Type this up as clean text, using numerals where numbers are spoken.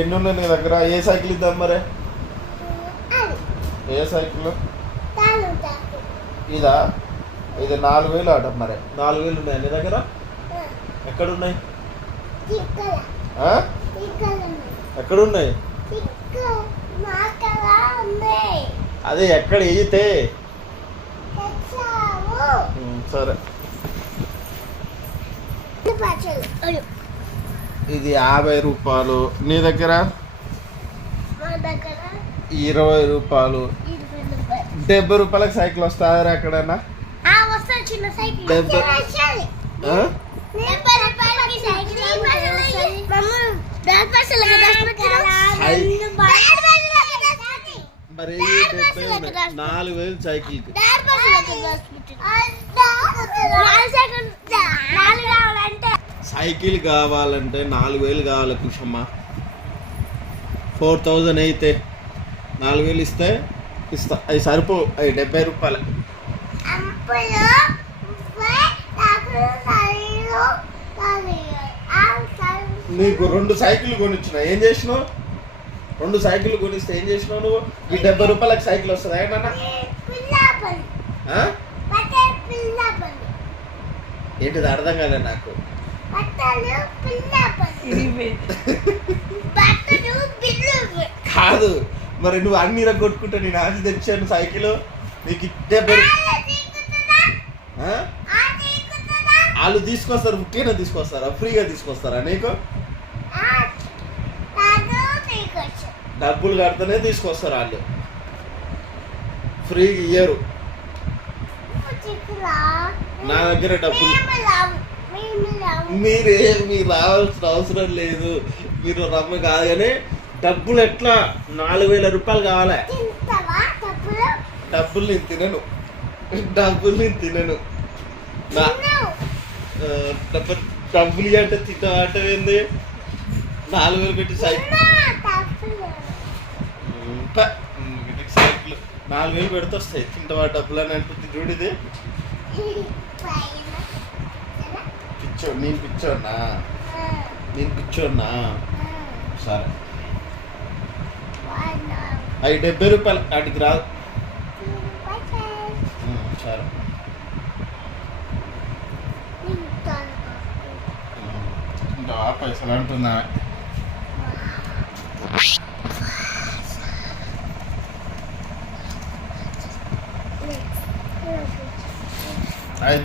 ఎన్ని ఉన్నాయి నీ దగ్గర? ఏ సైకిల్ ఇద్దాం మరి? ఏ సైకిల్ ఇదా? ఇది 4000 ఆట. మరి 4000 ఉన్నాయి నీ దగ్గర? ఎక్కడున్నాయి? ఎక్కడున్నాయి? అదే ఎక్కడ ఈతే? సరే, ఇది 50 రూపాయలు. నీ దగ్గర 20 రూపాయలు. 70 రూపాయలకి సైకిల్ వస్తుందా ఎక్కడన్నా? 4000 సైకిల్కి. సైకిల్ కావాలంటే 4000 కావాలి కుషమ్మ. 4000 అయితే 4000 ఇస్తా. అవి సరిపో. అవి 70 రూపాయలు. నీకు 2 సైకిల్ కొనిచ్చిన, ఏం చేసినావు? 2 సైకిల్ కొనిస్తే ఏం చేసినావు నువ్వు? ఈ 70 రూపాయలకి సైకిల్ వస్తుంది ఏమన్నా? ఏంటిది అర్థం కాలేదు నాకు. కాదు మరి, నువ్వు అన్ని కొట్టుకుంటా నేను ఆశ తెచ్చాను సైకిల్. నీకు 70 వాళ్ళు తీసుకొస్తారు. ముఖ్యంగా తీసుకొస్తారా? ఫ్రీగా తీసుకొస్తారా నీకు? డబ్బులు కడితేనే తీసుకొస్తారు వాళ్ళు, ఫ్రీగా ఇయ్యరు. నా దగ్గర డబ్బులు మీరు రావాల్సిన అవసరం లేదు. మీరు రమ్మ కాదు కానీ డబ్బులు ఎట్లా? 4000 రూపాయలు కావాలి. డబ్బులు నేను తినను. డబ్బులు అంటే తింట ఏంది? 4000 పెట్టి సైకిల్ 4000 పెడితే వస్తాయి. తింటవా డబ్బులు అని అంటే చూడిది నేను పిచ్చోన్నా. సరే, అవి 70 రూపాయలు వాటికి రాదు. సరే, పైసలు అంటున్నా.